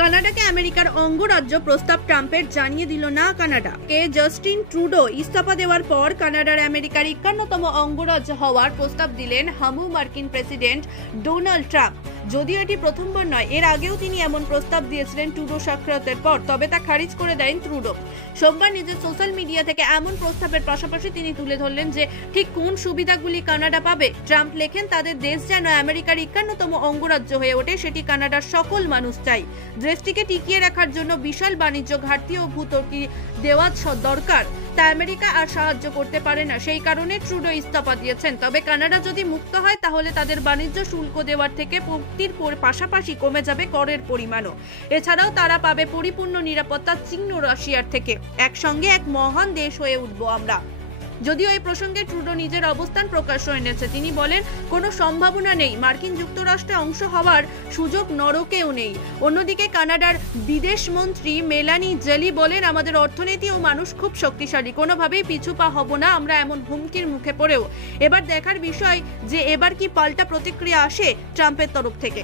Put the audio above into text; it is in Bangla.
কানাডাকে আমেরিকার অঙ্গরাজ্য প্রস্তাব ট্রাম্পের জানিয়ে দিল না কানাডা। জাস্টিন ট্রুডো ইস্তফা দেওয়ার পর কানাডার আমেরিকার 51তম অঙ্গরাজ্য হওয়ার প্রস্তাব দিলেন হামু মার্কিন প্রেসিডেন্ট ডোনাল্ড ট্রাম্প। যদিও এটি প্রথমবার নয়, এর আগেও তিনি এমন প্রস্তাব দিয়েছিলেন ট্রুডো সাক্ষাতের পর, তবে তা খারিজ করে দেন ট্রুডো। সোমবার নিজের সোশ্যাল মিডিয়া থেকে এমন প্রস্তাবের পাশাপাশি তিনি তুলে ধরলেন যে ঠিক কোন সুবিধাগুলি কানাডা পাবে। ট্রাম্প লেখেন, তাদের দেশ যেন আমেরিকার 51তম অঙ্গরাজ্য হয়ে ওঠে, সেটি কানাডার সকল মানুষ চাই। দেশটিকে টিকিয়ে রাখার জন্য বিশাল বাণিজ্য ঘাটতি ও ভূতর্কি দেওয়া দরকার, তা আমেরিকা আর সাহায্য করতে পারে না। সেই কারণে ট্রুডো ইস্তফা দিয়েছেন। তবে কানাডা যদি মুক্ত হয় তাহলে তাদের বাণিজ্য শুল্ক দেওয়ার থেকে মুক্তির পাশাপাশি কমে যাবে করের পরিমাণও। এছাড়াও তারা পাবে পরিপূর্ণ নিরাপত্তা চীন ও রাশিয়ার থেকে। একসঙ্গে এক মহান দেশ হয়ে উঠবো আমরা। যদিও এই প্রসঙ্গে ট্রুডো নিজের অবস্থান প্রকাশ এনেছে। তিনি বলেন, কোনো সম্ভাবনা নেই, মার্কিন যুক্তরাষ্ট্রে অংশ হওয়ার সুযোগ নরকেও নেই। অন্যদিকে কানাডার বিদেশ মন্ত্রী মেলানি জেলি বলেন, আমাদের অর্থনীতি ও মানুষ খুব শক্তিশালী, কোনোভাবেই পিছু পা হব না আমরা এমন হুমকির মুখে পড়েও। এবার দেখার বিষয় যে এবার কি পাল্টা প্রতিক্রিয়া আসে ট্রাম্পের তরফ থেকে।